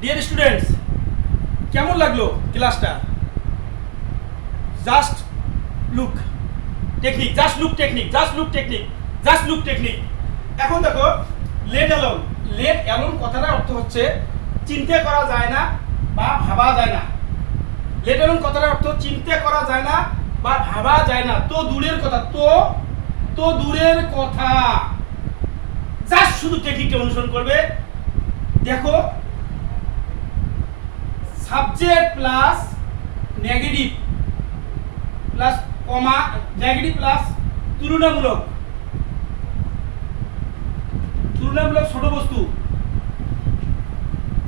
Dear students, কেমন লাগলো ক্লাসটা? Just look technique, just look technique, just look technique, just look technique. এখন দেখো, লেট অ্যালোন। লেট অ্যালোন কথাটার অর্থ হচ্ছে চিন্তা করা যায় না বা ভাবা যায় না। লেট অ্যালোন কথাটার অর্থ চিন্তা করা যায় না বা ভাবা যায় না। তো দূরের কথা, তো দূরের কথা। জাস্ট শুধু টেকনিকটা অনুসরণ করবে। দেখো, সাবজেক্ট প্লাস নেগেটিভ প্লাস কমা, নেগেটিভ প্লাস তুলনামূলক ছোট বস্তু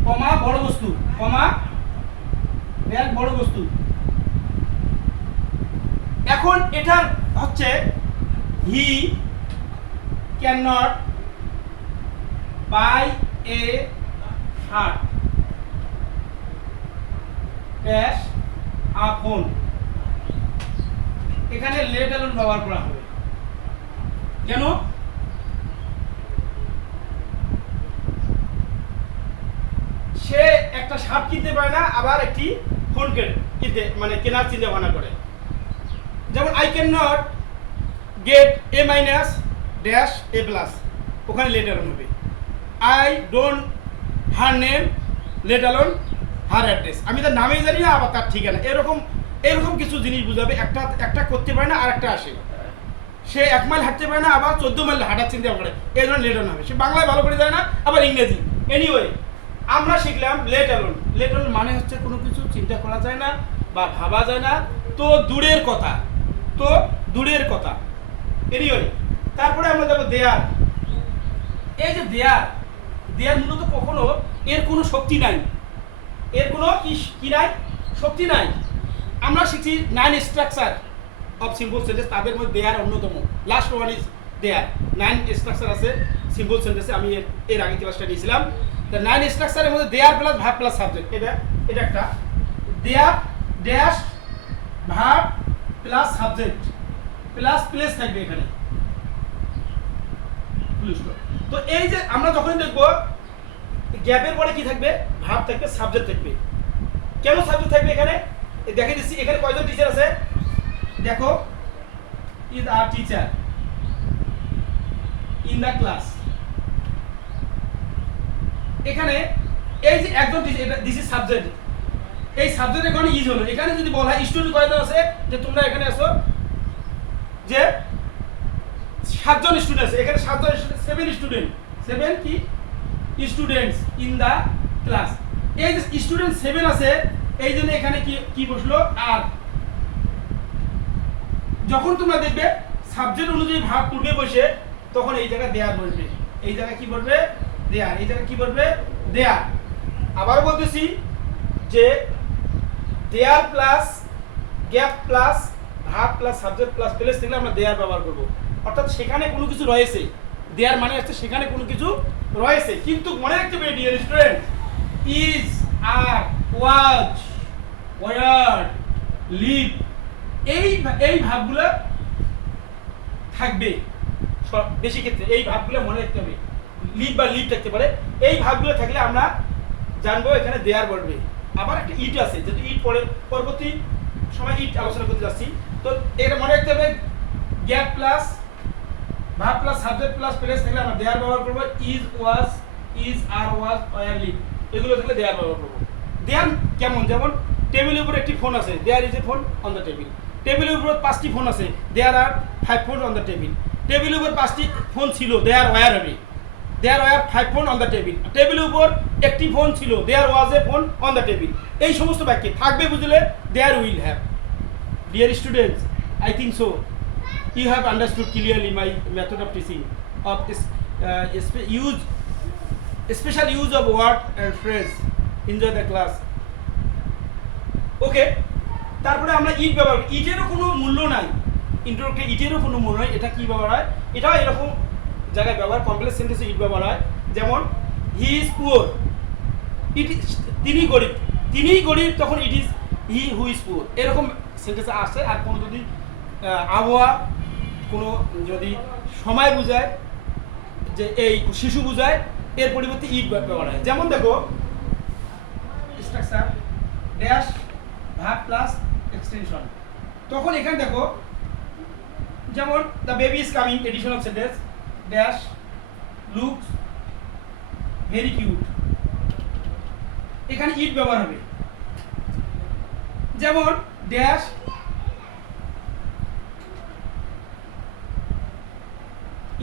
কমা বড় বস্তু কমা বড় বস্তু। এখন এটার হচ্ছে he can not buy a shirt dash a phone. এখানে লেট অ্যালোন ব্যবহার করা হবে। কেন? সে একটা শার্ট কিনতে পারে না, আবার একটি ফোন কিনতে মানে কেনার চিন্তা ভাবনা করে। যেমন I can not get A minus dash a plus, ওখানে লেট অ্যালোন হবে। I don't her name let alone her address. আমি তার নামেই জানি না, আবার তার ঠিকানা। এরকম কিছু জিনিস বুঝাবে। একটা করতে পারে না, আর একটা আসে। সে 1 মাইল হাঁটতে পারে না, আবার 14 মাইল হাঁটার চিন্তা করে। এই ধরনের লেট অ্যালোন হবে। সে বাংলায় ভালো করে যায় না, আবার ইংরেজি। এনিওয়ে, আমরা শিখলাম লেট অ্যালোন। লেট অ্যালোন মানে হচ্ছে কোনো কিছু চিন্তা করা যায় না বা ভাবা যায় না, তো দূরের কথা, তো দূরের কথা। এনিওয়ে, তারপরে আমরা যাবো দেয়ার। এই যে দেয়ার মূলত কখনো এর কোনো শক্তি নাই, এর কোনো কি নাই, শক্তি নাই। আমরা শিখছি 9 স্ট্রাকচার অফ সিম্বল সেন্টেন্স, তাদের মধ্যে দেয়ার অন্যতম। Last one is there. 9 structure আছে সিম্বল সেন্টেন্সে, আমি এর আগে ক্লাসটা নিয়েছিলাম। 9 স্ট্রাকচারের মধ্যে there plus verb plus subject. এটা একটা there dash verb plus subject plus place থাকবে এখানে। তো এই যে আমরা যখন দেখবো গ্যাপের পরে কি থাকবে, ভার্ব থাকবে, সাবজেক্ট থাকবে। কেন সাবজেক্ট থাকবে এখানে দেখে দিচ্ছি। এখানে কয়জন টিচার আছে দেখো, is a teacher in the class. এখানে এই যে একজন টিচার, দিস ইজ সাবজেক্ট। এই সাবজেক্ট এখানে ইজ হলো। এখানে যদি বলা হয় স্টুডেন্ট কয়জন আছে, যে তোমরা এখানে আসো, যে 7 জন স্টুডেন্ট আছে। এখানে 7 জন স্টুডেন্ট, 7 স্টুডেন্ট, 7 কি স্টুডেন্টস ইন দা ক্লাস। এই যে স্টুডেন্ট 7 আছে, এই জন্য এখানে কি বসলো, আর। যখন তোমরা দেখবে সাবজেক্ট অনুযায়ী ভাব পূর্বে বসে, তখন এই জায়গায় দেয়ার বসবে। এই জায়গায় কি বলবে, দেয়ার। এই জায়গায় কি বলবে, দেয়ার। আবার বলতেছি যে দেয়ার প্লাস গ্যাপ প্লাস ভাব প্লাস সাবজেক্ট প্লাস প্লেস থেকে আমরা দেয়ার ব্যবহার করব। অর্থাৎ সেখানে কোনো কিছু রয়েছে। দেয়ার মানে হচ্ছে সেখানে কোনো কিছু রয়েছে। কিন্তু মনে রাখতে হবে dear student, is, are, was, were, live, এই ভাবগুলো থাকবে বেশি ক্ষেত্রে। এই ভাবগুলো মনে রাখতে হবে। লিভ বা লিভ থাকতে পারে। এই ভাবগুলো থাকলে আমরা জানবো এখানে দেয়ার বলবে। আবার একটা ইট আছে, যেহেতু ইট পরবর্তী সময় ইট আলোচনা করতে যাচ্ছি। তো এটা মনে রাখতে হবে, gap plus verb plus subject plus place থাকলে আমরা দেয়ার ব্যবহার করব। Is, was, is, are, was, were, live, এগুলো থাকলে দেয়ার ব্যবহার করব। দেয়ার কেমন, যেমন টেবিলের উপর একটি ফোন আছে, there is a phone on the table. টেবিলের উপর 5টি ফোন আছে, there are 5 phone on the table. টেবিলের উপর 5টি ফোন ছিল, দেয়ার ওয়্যার হবে। There were 5 phone on the table. টেবিলের উপর একটি ফোন ছিল, there was a phone on the table. এই সমস্ত বাক্যে থাকবে বুঝলে there will have. Dear students, I think so you have understood clearly my method of teaching of special use of word and phrase. Enjoy the class. Okay, তারপরে আমরা ইট ব্যবহার। ইটেরও কোনো মূল্য নাই, ইন্ট্রোডাক্টে ইটেরও কোনো মূল্য নাই। এটা কি ব্যবহার হয়, এটাও এরকম জায়গায় ব্যবহার। কমপ্লেক্স সেন্টেন্সে ইট ব্যবহার হয়। যেমন হি ইজ পুয়ার, তিনিই গরিব, তখন it is he who is poor. এরকম সেন্টেন্সে আসে। আর কোনো যদি আবহাওয়া, কোনো যদি সময় বোঝায়, যে এই শিশু বোঝায়, এর পরিবর্তে ইট ব্যবহার হয়। যেমন দেখো, structure dash verb plus extension. তখন এখানে দেখো যেমন the baby is coming additional sentence dash looks very cute, এখানে ইট ব্যবহার হবে। যেমন ড্যাশ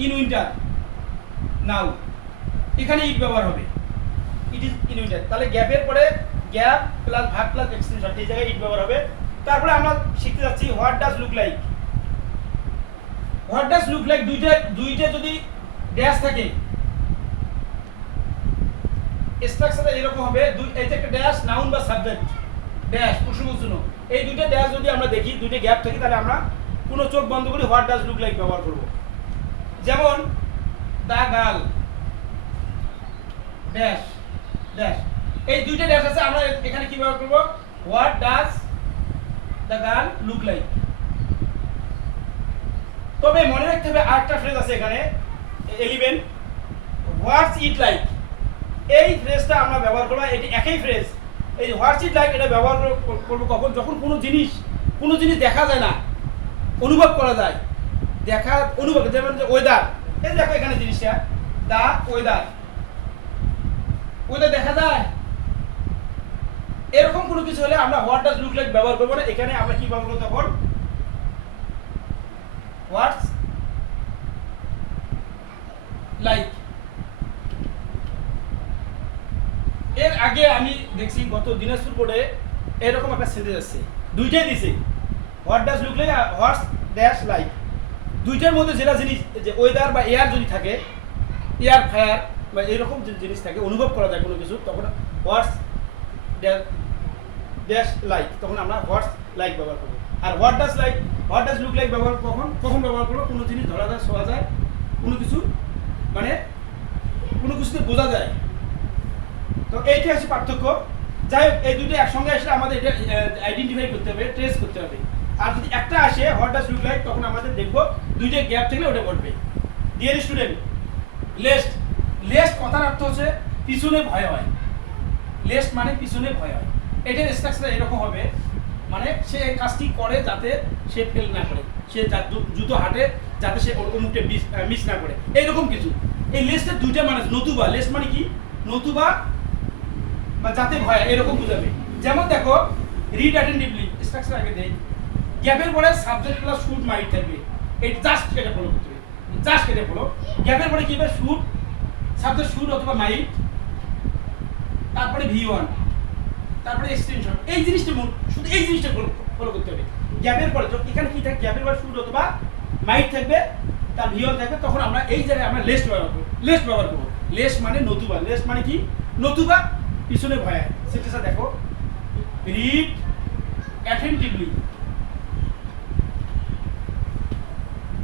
ইন উইন্টার নাও, এখানে ইট ব্যবহার হবে, ইট ইজ ইন উইন্টার। তাহলে গ্যাপের পরে gap plus verb plus extension, এই জায়গায় ইট ব্যবহার হবে। তারপরে আমরা শিখতে যাচ্ছি what does look like. What does look like দুইটা যদি ড্যাশ থাকে স্ট্রাকচারটা এরকম হবে, এই যে একটা ড্যাশ নাউন বা সাবজেক্ট ড্যাশ প্রশ্নবোধক, এই দুইটা ড্যাশ যদি আমরা দেখি, দুইটা গ্যাপ থাকে, তাহলে আমরা কোনো চোখ বন্ধ করে হোয়াট ডাজ লুক লাইক ব্যবহার করব। যেমন দা গার্ল ড্যাশ ড্যাশ, এই দুইটা ড্যাশ আছে, আমরা এখানে কি ব্যবহার করব what does the girl look like. তবে মনে রাখতে হবে আরেকটা ফ্রেজ আছে এখানে 11 হোয়াটস ইট লাইক, এই ফ্রেজটা আমরা ব্যবহার করব, এটি একই ফ্রেজ। এই হোয়াটস ইট লাইক এটা ব্যবহার করব কখন, যখন কোনো জিনিস দেখা যায় না, অনুভব করা যায়, দেখা অনুভব, যেমন যে ওয়েদার, এই দেখো এখানে জিনিসটা দা ওয়েদার দেখা যায়, এরকম কোনো কিছু হলে আমরা হোয়াট ডাজ লুক লাইক ব্যবহার করব না। এখানে আমরা কি ব্যবহার করব তখন হোয়াটস লাইক। এর আগে আমি দেখছি গত দিনাজপুর বোর্ডে এরকম একটা সেন্টেন্স আছে, দুইটাই দিছে হোয়াট ডাজ লুক লাইক আর হোয়াটস ড্যাশ লাইক। দুইটার মধ্যে যেটা জিনিস, যে ওয়েদার বা এয়ার যদি থাকে, এয়ার ফায়ার বা এরকম যে জিনিস থাকে, অনুভব করা যায় কোনো কিছু, তখন হোয়াটস ড্যাশ লাইক, তখন আমরা হোয়াটস লাইক ব্যবহার করবো। আর হোয়াট ডাজ লুক লাইক ব্যবহার কখন ব্যবহার করবো, কোনো জিনিস ধরা যায়, শোয়া যায়, কোনো কিছু মানে কোনো কিছুতে বোঝা যায়। তো এইটাই হচ্ছে পার্থক্য। যাই হোক, এই দুটো একসঙ্গে আসলে আমাদের এটা আইডেন্টিফাই করতে হবে, ট্রেস করতে হবে। আর যদি একটা আসে হোয়াট ডাজ লুক লাইক, তখন আমাদের দেখবো দুইটা গ্যাপ থাকলে ওটা বলবে। ডিয়ার স্টুডেন্ট, লেস্ট কথার অর্থ হচ্ছে পিছনে ভয় হয়, লেস্ট মানে পিছনে ভয় হয়। এটার স্ট্রাকচার এরকম হবে, মানে সে এই কাজটি করে যাতে সে ফেল না করে, সে জুতো হাঁটে যাতে সে অমুকটা মিস না করে, এইরকম কিছু। এই লেস্টের দুইটা মানে নতুবা, লেস্ট মানে কি নতুবা বা যাতে ভয়, এরকম বুঝাবে। যেমন দেখো রিড অ্যাটেন্টিভলি, স্ট্রাকচার আগে দেই, গ্যাপের পরে সাবজেক্ট প্লাস শুড মাইট থাকবে, এই জাস্ট এটা ফলো করতে হবে, জাস্ট এটা ফলো। গ্যাপের পরে কি হবে শুড, সাবজেক্ট শুড অথবা মাইট, তারপরে V1, তারপরে এক্সটেনশন, এই জিনিসটা শুধু এই জিনিসটা ফলো করতে হবে। গ্যাপের পরে এখানে কি থাকে, গ্যাপের পরে শুড অথবা মাইট থাকবে, তার V1 থাকবে, তখন আমরা এই জায়গায় আমরা লেস্ট ব্যবহার করবো। লেস্ট মানে নতুবা, লেস্ট মানে কি নতুবা পিছনে ভয়। সেটা দেখো read attentively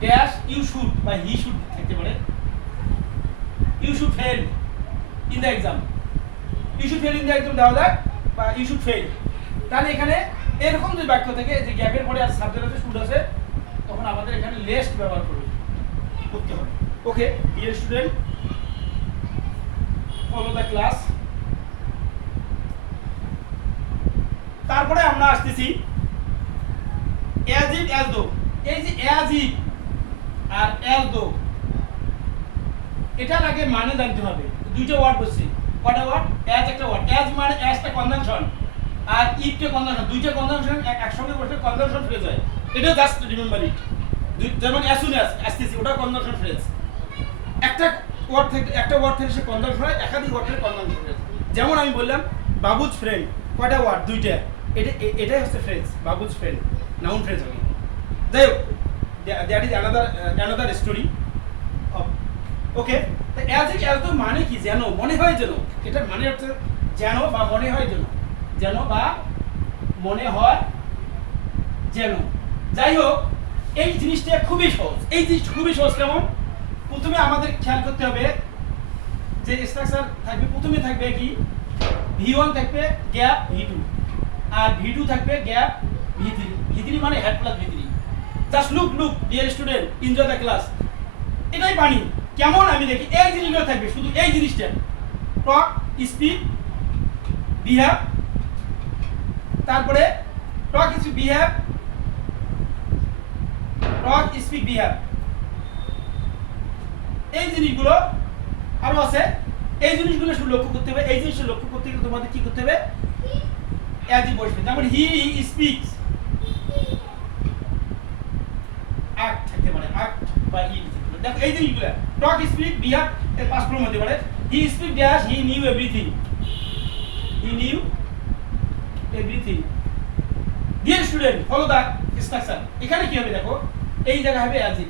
dash you should বা হি শুড থাকতে পারে, you should fail in the exam, you should fail in the exam দেওয়া যায়, বা ইউ শুড ফেল। তাহলে এখানে এরকম যে বাক্য থেকে যে গ্যাপের পরে আর সাবজেক্ট আছে শুড আছে, তখন আমাদের এখানে লেস্ট ব্যবহার করতে হবে। Okay dear student, follow the class. তারপরে আমরা আসতেছি অ্যাজ ইফ অ্যাজ দো। এই যে অ্যাজ ইফ আর অ্যাজ দো, এটার আগে মানে জানতে হবে। দুইটা ওয়ার্ড বলছি, কয়টা ওয়ার্ড, অ্যাজ একটা ওয়ার্ড, অ্যাজ মানে অ্যাজটা কনজাংশন আর ইফটা কনজাংশন, দুইটা কনজাংশন একসঙ্গে বসে কনজাংশন ফ্রেজ হয়। এটা জাস্ট রিমেম্বার ইট। যেমন অ্যাজ সুন অ্যাজ আসতেছি, ওটা কনজাংশন ফ্রেজ। একটা ওয়ার্ড থেকে সে কনজাংশন হয়, একাধিক ওয়ার্ড থেকে কনজাংশন ফ্রেজ। যেমন আমি বললাম বাবুজ ফ্রেন্ড, কয়টা ওয়ার্ড, দুইটা, এটাই হচ্ছে ফ্রেজ, বাবুজ ফ্রেন্ড, নাউন ফ্রেজ হবে। যাই হোক, that is another story. Okay, as it as though মানে কি, যেন, মনে হয় যেন, এটার মানে হচ্ছে যেন বা মনে হয় যেন, যেন বা মনে হয় যেন। যাই হোক, এই জিনিসটা খুবই সহজ, এই জিনিসটা খুবই সহজ। কেমন, প্রথমে আমাদের খেয়াল করতে হবে যে স্ট্রাকচার থাকবে, প্রথমে থাকবে কি V1 থাকবে গ্যাপ V2, আর V2 থাকবে গ্যাপ V3, V3 মানে had plus V3। Just look dear student, enjoy the class. এটাই বাণী কেমন আমি দেখি, এই জিনিসগুলো থাকবে, শুধু এই জিনিসটা টক, স্পিক, বিহেভ, তারপরে টক স্পিক বিহেভ, টক স্পিক বিহেভ, এই জিনিসগুলো আরো আছে। এই জিনিসগুলো শুধু লক্ষ্য করতে হবে। এই জিনিসটা লক্ষ্য করতে গেলে তোমাদের কি করতে হবে, অ্যাজ বসবে। যেমন হি স্পিক্স, অ্যাক্ট থাকতে পারে, অ্যাক্ট বা হি। দেখো এই জিনিসগুলো টক স্পিক বিহেভ এর পাস্ট ফর্ম হতে পারে। He speak dash, he knew everything, he knew everything. Dear student follow the instruction. এখানে কি হবে দেখো, এই জায়গা হবে অ্যাজ ইফ।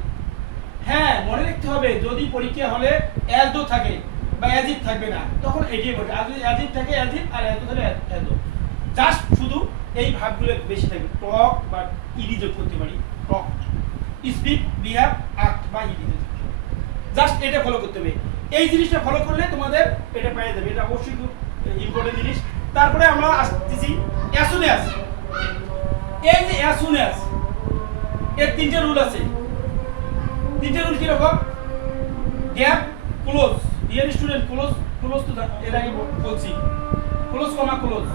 হ্যাঁ মনে রাখতে হবে, যদি পরীক্ষা হলে অ্যাজ দো থাকে বা অ্যাজ ইফ থাকবে না, তখন এটাই বলবে। আর যদি অ্যাজ ইফ থাকে অ্যাজ ইফ, আর অ্যাজ দো থাকে অ্যাজ দো। জাস্ট শুধু এই ভাবগুলো বেশি থাকবে। টক বা ইডি যোগ করতে পারি, টক স্পিক বিহেভ অ্যাক্ট বা ইডি যোগ করতে পারি। জাস্ট এটা ফলো করতে হবে। এই জিনিসটা ফলো করলে তোমাদের এটা পেয়ে যাবে। এটা অবশ্যই খুব ইম্পর্টেন্ট জিনিস। তারপরে আমরা আসতেছি অ্যাজ সুন অ্যাজ। এই যে অ্যাজ সুন অ্যাজ এর তিনটে রুল আছে। তিনটে রুল কি রকম, gap, close. Dear student close, close তো এর আগে বলছি, close comma close,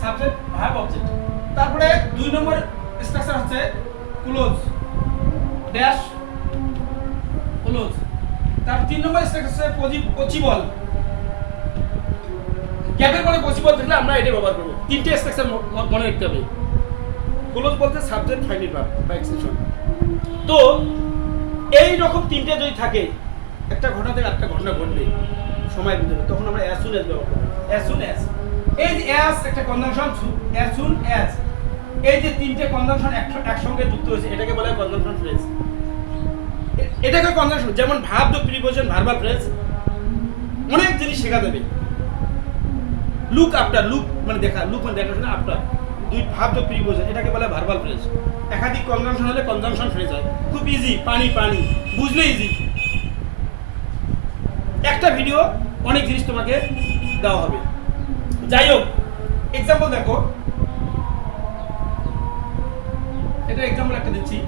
subject verb object. তারপরে 2 নম্বর স্ট্রাকচার হচ্ছে ক্লোজ ড্যাশ ক্লোজ। তার 3 নম্বর স্ট্রাকচার হচ্ছে পসিবল। গ্যাপের পরে পসিবল থাকলে আমরা এটা ব্যবহার করব। তিনটে স্ট্রাকচার মনে রাখতে হবে। ক্লোজ বলতে সাবজেক্ট ফাইনাল ভার্ব বা এক্সটেনশন। তো এই রকম তিনটে যদি থাকে, একটা ঘটনা থেকে আরেকটা ঘটনা ঘটবে সময়ের ভিতরে, তখন আমরা অ্যাজ সুন অ্যাজ ব্যবহার করব। অ্যাজ সুন অ্যাজ, এই যে অ্যাজ একটা কনজাংশন, অ্যাজ সুন অ্যাজ, এই যে তিনটে কনজাংশন একসঙ্গে যুক্ত হয়েছে, এটাকে বলা হয় কনজাংশন ফ্রেজ। এটাকে কনজাংশন, যেমন ভার্ব যোগ প্রিপোজিশন ভার্বাল ফ্রেজ। অনেক জিনিস শেখা যাবে। লুক আফটার, লুক মানে দেখা, লুক মানে দেখাশোনা, আফটার দুই ভার্ব যোগ প্রিপোজিশন, এটাকে বলা হয় ভার্বাল ফ্রেজ। একাধিক কনজাংশন হলে কনজাংশন ফ্রেজ হয়। খুব ইজি, পানি পানি বুঝলে ইজি। একটা ভিডিও অনেক জিনিস তোমাকে দেওয়া হবে। যাই হোক, এক্সাম্পল দেখো, এটা এক্সাম্পল একটা দিচ্ছি।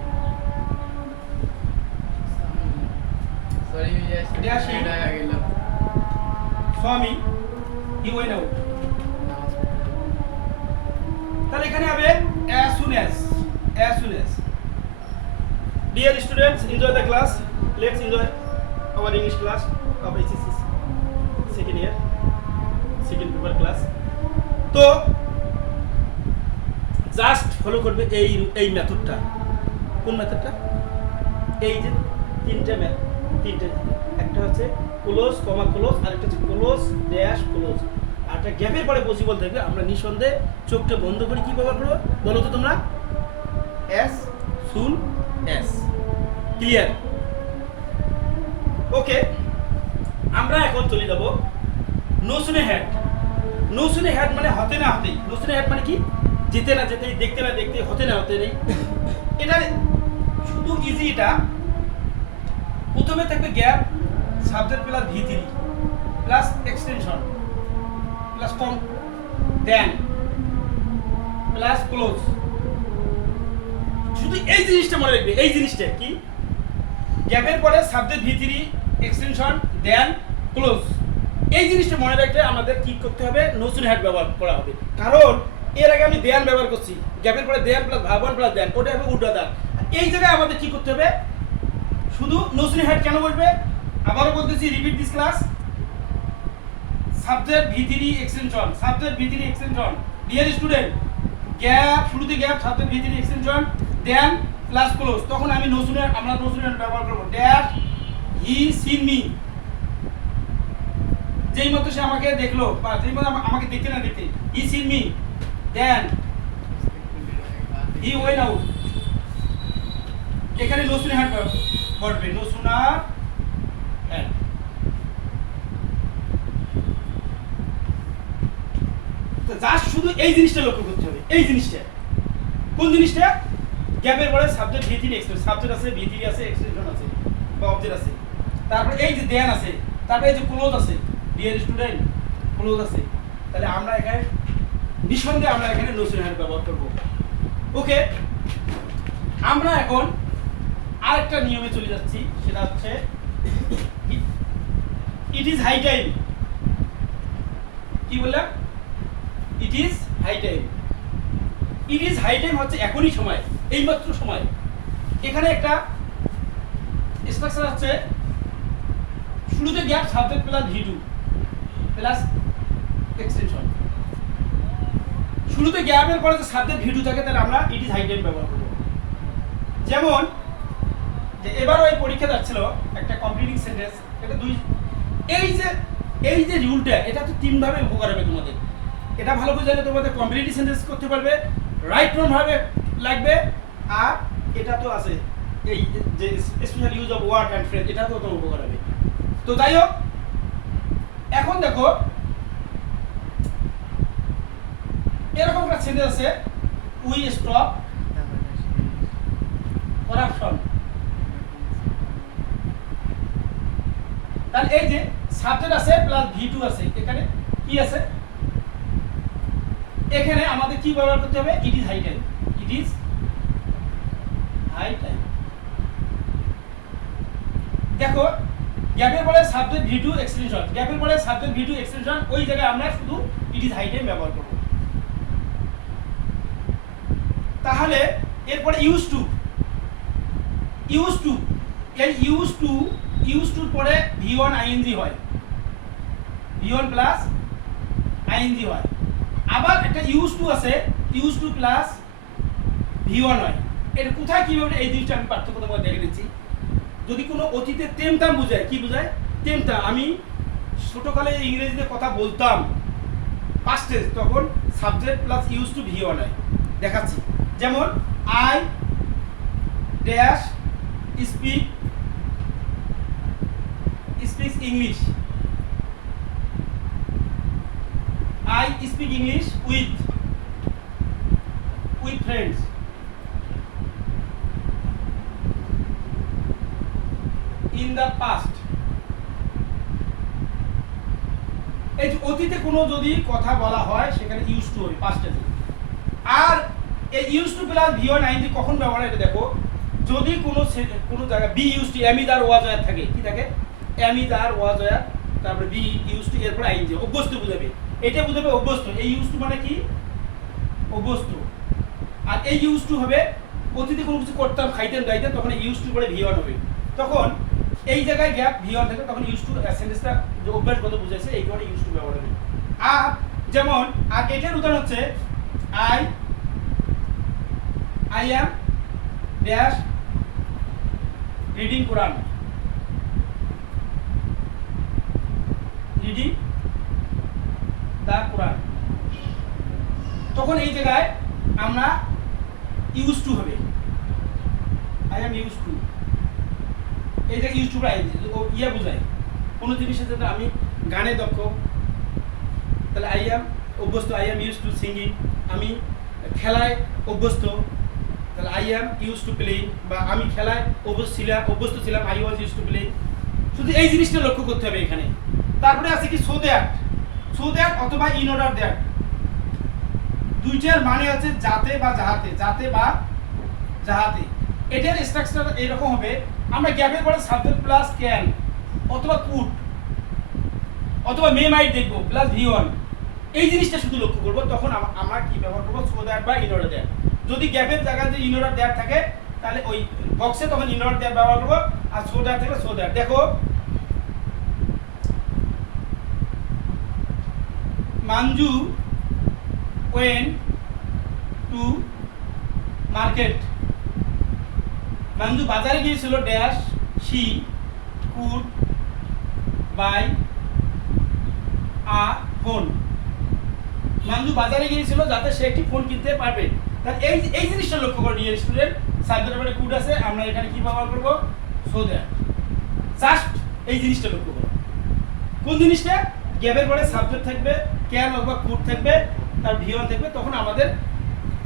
স্বামী হি ওয়েন্ট আউট। তাহলে এখানে হবে as soon as, as soon as. Dear students, enjoy the class. Let's enjoy our English class of HSC second year, second paper class. তো জাস্ট ফলো করবে এই মেথডটা। কোন মেথডটা? এই যে তিনটে একটা হচ্ছে ক্লোজ কমা ক্লোজ, আর একটা হচ্ছে ক্লোজ ড্যাশ ক্লোজ, আর একটা গ্যাপের পরে পসিবল থাকবে। আমরা নিঃসন্দেহে চোখটা বন্ধ করে কি ব্যবহার করবো বলো তো তোমরা? As soon as. ক্লিয়ার? ওকে, আমরা এখন চলে যাব নো সুনে হ্যাড। নো সুনে হ্যাড মানে হতে না হতেই। নো সুনে হ্যাড মানে কি? যেতে না যেতেই, দেখতে না দেখতে, হতে না হতে নেই। এটা শুধু ইজি। এটা প্রথমে থাকবে gap, subject plus V3 plus extension plus comma then plus clause. শুধু এই জিনিসটা মনে রাখবে। এই জিনিসটা কি? গ্যাপের পরে সাবজেক্ট V3 এক্সটেনশন দেন ক্লোজ। এই জিনিসটা মনে রাখলে আমাদের কি করতে হবে? নো সুন হ্যাড ব্যবহার করা হবে। কারণ এর আগে আমি দেন ব্যবহার করছি, গ্যাপের পরে দেন প্লাস ভার্ব ওয়ান প্লাস দেন, ওটা হবে উড্ডাদার। এই জায়গায় আমাদের কি করতে হবে? শুধু নো সুন হ্যাড কেন বলবে? আবারও বলতেছি, repeat this class. Subject V3 extension, subject V3 extension. Dear student, gap, শুরুতে গ্যাপ, সাবজেক্ট V3 এক্সটেনশন দেন প্লাস ক্লোজ। তখন আমি নো সুন হ্যাড, আমরা নো সুন হ্যাড ব্যবহার করব। ড্যাশ হি সিন মি, যেই মতো সে আমাকে দেখলো বা যেই মতো আমাকে দেখতে না দেখতে, he seen me then he went out. এখানে নো সুন হ্যাড বলবে, নো সুনার হ্যাড। তো জাস্ট শুধু এই জিনিসটা লক্ষ্য করতে হবে। এই জিনিসটা কোন জিনিসটা? গ্যাপের পরে সাবজেক্ট V3 এক্সটেনশন, সাবজেক্ট আছে, V3 আছে, এক্সটেনশন আছে বা অবজেক্ট আছে। তারপরে এই যে দেন আছে, তারপরে এই যে ক্লোজ আছে। ডিয়ার স্টুডেন্ট, ক্লোজ আছে। তাহলে আমরা এখানে নিঃসন্দেহে আমরা এখানে নো সুন হ্যাড ব্যবহার করব। ওকে, আমরা এখন আরেকটা নিয়মে চলে যাচ্ছি, সেটা হচ্ছে ইট ইজ হাই টাইম। কি বললাম? It is high time. It is high time হচ্ছে এখনই সময়, এইমাত্র সময়। এখানে একটা স্ট্রাকচার আছে, শুরুতে gap subject plus V2 plus extension. শুরুতে গ্যাপের পরে যে সাবজেক্ট V2 থাকে তাহলে আমরা ইট ইজ হাই টাইম ব্যবহার করব। যেমন যে এবারও এই পরীক্ষা যাচ্ছিল একটা কমপ্লিটিং সেন্টেন্স, এটা দুই, এই যে রুলটা এটা তো তিন ভাবে উপকার হবে তোমাদের। এটা ভালো করে জানলে তোমাদের কমপ্লিটিং সেন্টেন্স করতে পারবে, রাইট ফ্রম ভাবে লাগবে, আর এটা তো আছে এই যে special use of word and phrase, এটা তো তোমার উপকার হবে। তো যাই হোক, এখন দেখো এরকম একটা সেন্টেন্স আছে, উই স্টপ করাপশন। তাহলে এই যে সাবজেক্ট আছে প্লাস V2 আছে, এখানে কি আছে, এখানে আমাদের কি ব্যবহার করতে হবে, it is high time, it is high time. দেখো গ্যাপের পরে সাবজেক্ট V2 এক্সটেনশন, গ্যাপের পরে সাবজেক্ট V2 এক্সটেনশন, ওই জায়গায় আমরা শুধু ইট ইজ হাই টাইম ব্যবহার করব। তাহলে এরপরে ইউজ টু, এই ইউজ টুর পরে V1 ING হয়, V1 প্লাস ING হয়। আবার একটা ইউজ টু আছে, ইউজ টু প্লাস V1 হয়। এটা কোথায় কিভাবে, এই জিনিসটা আমি পার্থক্য তোমাকে দেখে দিচ্ছি। যদি কোনো অতীতে তেমতাম বোঝায়, কি বোঝায় তেমতাম, আমি ছোটকালে ইংরেজিতে কথা বলতাম পাস্ট টেন্স, তখন subject plus use to V1 হয়। দেখাচ্ছি, যেমন I dash speaks English, I speak English with friends. In the past. এই যে অতীতে কোনো যদি কথা বলা হয় সেখানে ইউজ টু হবে পাস্ট টেন্সে। আর এই use to plus V1 ING কখন ব্যবহার হয় এটা দেখো, যদি কোনো জায়গায় be used to am is are was were থাকে, কি থাকে, am is are was were, তারপরে বি ইউজ টু, এরপর ING, অভ্যস্ত বুঝাবে, এটা বুঝাবে অভ্যস্ত। এই ইউজ টু মানে কি, অভ্যস্ত। আর এই ইউজ টু হবে অতীতে কোনো কিছু করতাম, খাইতেন গাইতেন, তখন এই ইউজ টু করে V1 হবে। তখন এই জায়গায় গ্যাপ V1 থাকে, তখন ইউজ টু সেন্টেন্সটা যে অভ্যাসগত বুঝাইছে এই কারণে ইউজ টু ব্যবহার হবে। আর যেমন, আর এটার উদাহরণ হচ্ছে I am dash reading Quran, reading the Quran. তখন এই জায়গায় আমরা ইউজ টু হবে, আই এম ইউজ টু, এই জায়গায় ইউজ টু ইয়া বোঝায় কোনো জিনিসের জন্য। আমি গানে দক্ষ, তাহলে আই এম অভ্যস্ত, I am use two singing. আমি খেলায় অভ্যস্ত, তাহলে I am use two playing. বা আমি খেলায় অভ্যস্ত ছিলাম, I was use to playing. শুধু এই জিনিসটা লক্ষ্য করতে হবে এখানে। তারপরে আছে কি, সো দ্যাট অথবা ইন অর্ডার দ্যাট, দুইটার মানে হচ্ছে যাতে বা যাহাতে, যাতে বা যাহাতে। এটার স্ট্রাকচার এরকম হবে, আমরা গ্যাপের পরে সাবজেক্ট প্লাস ক্যান অথবা কুড অথবা মে মাইট দেখব প্লাস V1, এই জিনিসটা শুধু লক্ষ্য করব। তখন আমরা কি ব্যবহার করব, সো দ্যাট বা ইন অর্ডার দ্যাট। যদি গ্যাপের জায়গায় যে ইন অর্ডার দ্যাট থাকে তাহলে ওই বক্সে তখন ইন অর্ডার দ্যাট ব্যবহার করব, আর সো দ্যাট থাকলে সো দ্যাট। দেখো, Manju went to market, Manju বাজারে গিয়েছিল dash she could buy a phone, Manju বাজারে গিয়েছিল যাতে সে একটি ফোন কিনতে পারবে। তাহলে এই জিনিসটা লক্ষ্য করো ডিয়ার স্টুডেন্ট, সাবজেক্টের পরে কুড আছে, আমরা এখানে কি ব্যবহার করব, সো দ্যাট। জাস্ট এই জিনিসটা লক্ষ্য করো, কোন জিনিসটা, গ্যাপের পরে সাবজেক্ট থাকবে, ক্যান অথবা কুড থাকবে, তার V1 থাকবে, তখন আমাদের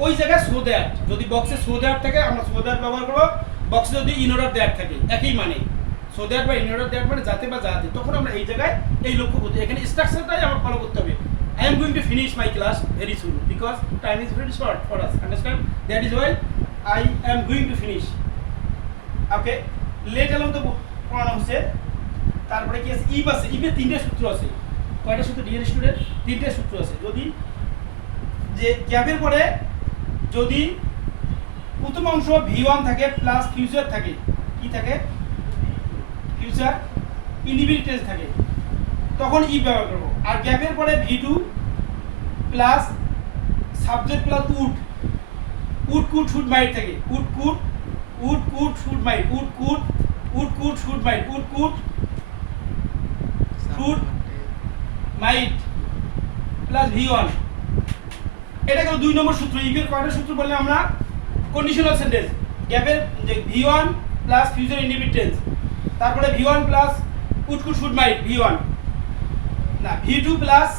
ওই জায়গায় সো দ্যাট, যদি বক্সে সো দ্যাট থাকে আমরা সো দ্যাট ব্যবহার করব, বক্সে যদি ইন অর্ডার দ্যাট থাকে একই মানে, সো দ্যাট বা ইন অর্ডার দ্যাট মানে যাতে বা যাতে, তখন আমরা এই জায়গায় এই লক্ষ্য করতে, এখানে স্ট্রাকচারটাই আমার ফলো করতে হবে। I am going to finish my class very soon because time is very short for us, understand, that is why I am going to finish, okay, let alone তো পড়ানো হচ্ছে। তারপরে কি আছে, ইফ আছে, ইফে তিনটে সূত্র আছে। কয়টা সূত্র ডিয়ার স্টুডেন্ট, তিনটে সূত্র আছে। যদি যে গ্যাপের পরে যদি প্রথম অংশ V1 থাকে প্লাস ফিউচার থাকে, কি থাকে ফিউচার ইনডিফিনিট টেন্স থাকে, তখন ই ব্যবহার করব। আর গ্যাপের পরে V2 plus subject plus would could should might থাকে, would could should might, would could should might, would could should might plus V1। এটা গেল 2 নম্বর সূত্র। ইফের কয়টা সূত্র বললে আমরা? কন্ডিশনাল সেন্টেন্স, গ্যাপের যে V1 plus future indefinite tense, তারপরে V1 plus would could should might V1 না, V2 প্লাস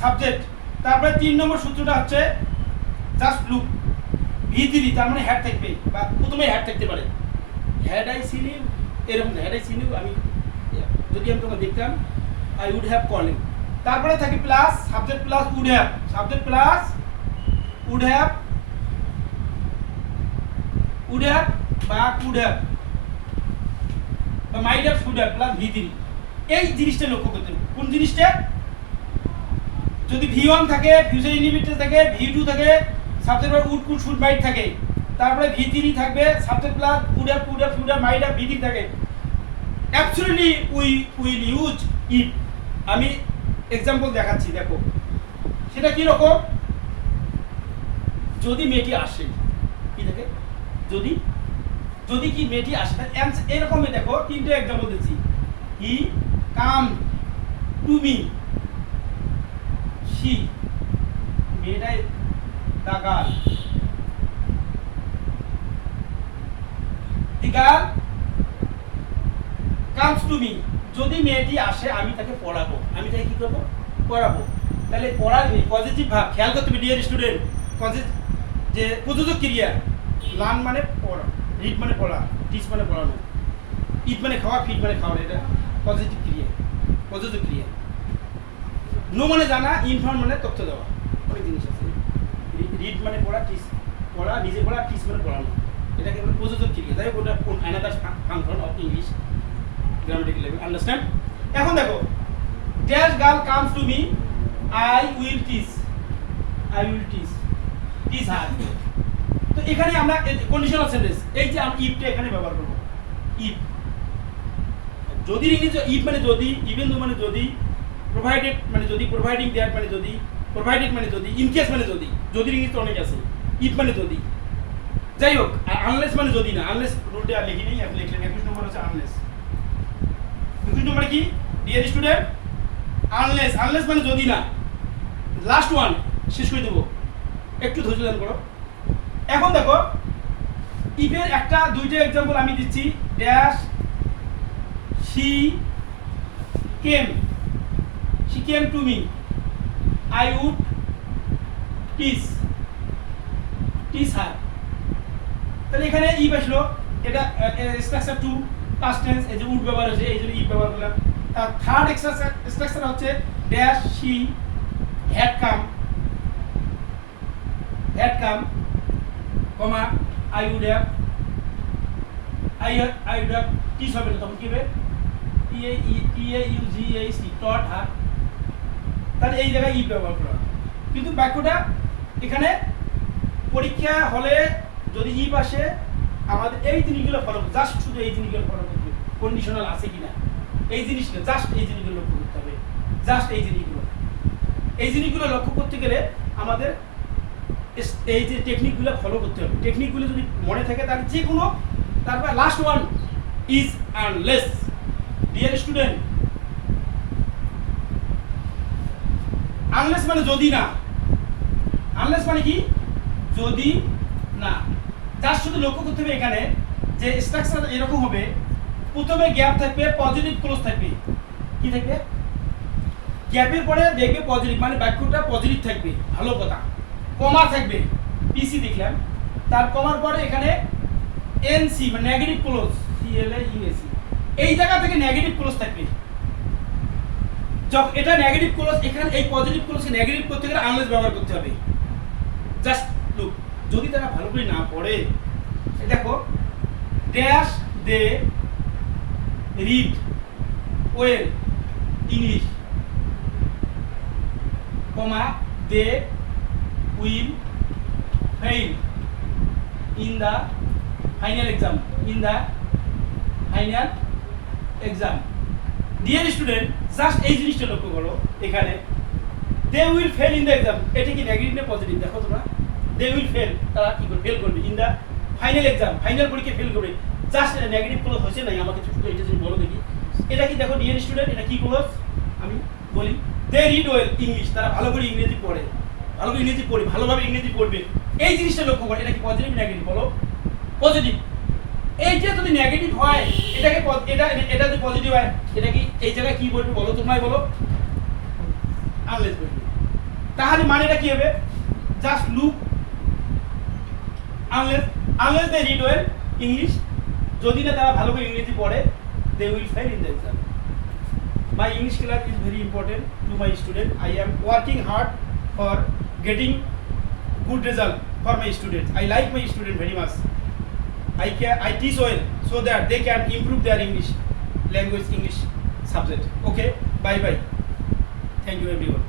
সাবজেক্ট, তারপরে 3 নম্বর সূত্রটা হচ্ছে জাস্ট লুক, V3, তার মানে হ্যাড থাকবে বা প্রথমে হ্যাড থাকতে পারে, হ্যাড আই সিন ইউ, এরকম হ্যাড আই সিন ইউ, আমি যদি আমি তোমাকে দেখতাম I would have call you. তারপরে থাকে plus subject plus would have, subject plus would have বা কুড হ্যাভ বা might have should have plus V3। এই জিনিসটা লক্ষ্য করতে হবে। কোন জিনিসটা? যদি V1 থাকে ফিউচার ইনডিফিনিট থাকে, V2 থাকে subject plus would could should might থাকে, তারপরে V3 থাকবে subject plus would have should have might have V3 থাকে। Actually we will use if. আমি এক্সাম্পল দেখাচ্ছি, দেখো সেটা কি রকম। যদি মেয়েটি আসে, কি থাকে যদি কি মেয়েটি আসে, এরকমই দেখো 3টে এক্সাম্পল দিচ্ছি। He come to me, she মেয়েটাই the girl, the girl comes to me. যদি মেয়েটি আসে আমি তাকে পড়াবো, আমি তাকে কি করবো? পড়াবো। তাহলে পড়াবে পজিটিভ ভাব, খেয়াল করতে হবে ডিয়ার স্টুডেন্ট। যে প্রযোজক ক্রিয়া, লার্ন মানে পড়া, রিড মানে পড়া, টিচ মানে পড়ানো, ইট মানে খাওয়া, ফিট মানে খাওয়া, এটা পজিটিভ ক্রিয়া, প্রযোজক ক্রিয়া। নো মানে জানা, ইনফর্ম মানে তথ্য দেওয়া, অনেক জিনিস আছে। রিড মানে পড়া, টিচ পড়া, নিজে পড়া, টিচ মানে পড়ানো, এটাকে বলে প্রযোজক ক্রিয়া। তাই ওটা another function of English grammatical level, understand? এখন দেখো, dash girl comes to me, I will teach her. তো এখানে আমরা কন্ডিশনাল সেন্টেন্স, এই যে আমরা ইফটা এখানে ব্যবহার করব। ইফ যদি ইংরেজি ইফ মানে যদি, ইভেন দো মানে যদি, প্রোভাইডেড মানে যদি, প্রোভাইডিং দ্যাট মানে যদি, প্রোভাইডেড মানে যদি, ইন কেস মানে যদি, যদি ইংরেজি অনেক আছে, ইফ মানে যদি। যাই হোক, আর আনলেস মানে যদি না, আনলেস রুলটা আর লিখি নেই, আপনি লিখলেন 21 নম্বর হচ্ছে আনলেস। 21 নম্বর কি ডিয়ার স্টুডেন্ট? আনলেস মানে যদি না। লাস্ট ওয়ান শেষ করে দেবো, একটু ধৈর্য ধারণ করো। এখন দেখো ইফের একটা 2টে এক্সাম্পল আমি দিচ্ছি। Dash she came to me, I would teach her. তাহলে এখানে ইফ আসলো, এটা স্ট্রাকচার 2 পাস্ট টেন্স, এই যে উড ব্যবহার হয়েছে, এই জন্য ইফ ব্যবহার করলাম। তার থার্ড স্ট্রাকচার হচ্ছে dash she had come, comma I would have teach হবে না, তখন কি হবে? TAUGHT টট হার। তাহলে এই জায়গায় ইফ ব্যবহার করা। কিন্তু বাক্যটা এখানে পরীক্ষা হলে যদি ইফ আসে, আমাদের এই জিনিসগুলো ফলো করতে, জাস্ট শুধু এই জিনিসগুলো ফলো করতে, কন্ডিশনাল আছে কিনা এই জিনিসগুলো, জাস্ট এই জিনিসগুলো লক্ষ্য করতে হবে। জাস্ট এই জিনিসগুলো লক্ষ্য করতে গেলে আমাদের এই যে টেকনিকগুলো ফলো করতে হবে। টেকনিকগুলো যদি মনে থাকে তাহলে যে কোনো, তারপর last one is unless. Dear student, unless মানে যদি না, আনলেস মানে কি? যদি না। জাস্ট শুধু লক্ষ্য করতে হবে এখানে যে স্ট্রাকচার এরকম হবে, প্রথমে গ্যাপ থাকবে, পজিটিভ ক্লোজ থাকবে। কি থাকবে? গ্যাপের পরে দেখবে পজিটিভ, মানে বাক্যটা পজিটিভ থাকবে, ভালো কথা। কমা থাকবে, পিসি দেখলাম, তার কমার পরে এখানে এনসি মানে নেগেটিভ ক্লোজ, CLAUSE, এই জায়গা থেকে নেগেটিভ ক্লোজ থাকবে। যখন এটা নেগেটিভ ক্লোজ, এখানে এই পজিটিভ ক্লোজকে নেগেটিভ করতে গেলে আনলেস ব্যবহার করতে হবে। জাস্ট লুক, যদি তারা ভালো করে না পড়ে, দেখো dash they read well English, comma they will fail in the final exam, in the final exam. Dear student, just এই জিনিসটা লক্ষ্য করো এখানে, they will fail in the exam, এটা কি নেগেটিভ না পজিটিভ দেখো তোমরা, they will fail, তারা কি করবে, ফেল করবে, in the final exam, final পরীক্ষায় ফেল করবে। জাস্ট এটা নেগেটিভ ক্লোজ হয়েছে নাই, আমাকে একটু এটা যদি বলো দেখি, এটা কি দেখো ডিয়ার স্টুডেন্ট, এটা কি ক্লোজ, আমি বলি they read well ইংলিশ, তারা ভালো করে ইংরেজি পড়ে, ভালো করে ইংরেজি পড়ে, ভালোভাবে ইংরেজি পড়বে, এই জিনিসটা লক্ষ্য করো, এটা কি পজিটিভ নেগেটিভ বলো, পজিটিভ। এইটা যদি নেগেটিভ হয়, এটাকে এটা যদি পজিটিভ হয়, এটা কি এই জায়গায় কি বলবে বলো, তোমরাই বলো, আনলেস বলবে। তাহলে মানেটা কি হবে, just look, unless they read well English, যদি না তারা ভালো করে ইংরেজি পড়ে, they will fail in the exam. My English class is very important to my student. I am working hard for getting good result for my students. I like my student very much. I teach well so that they can improve their English language, English subject. Okay, bye bye. Thank you everyone.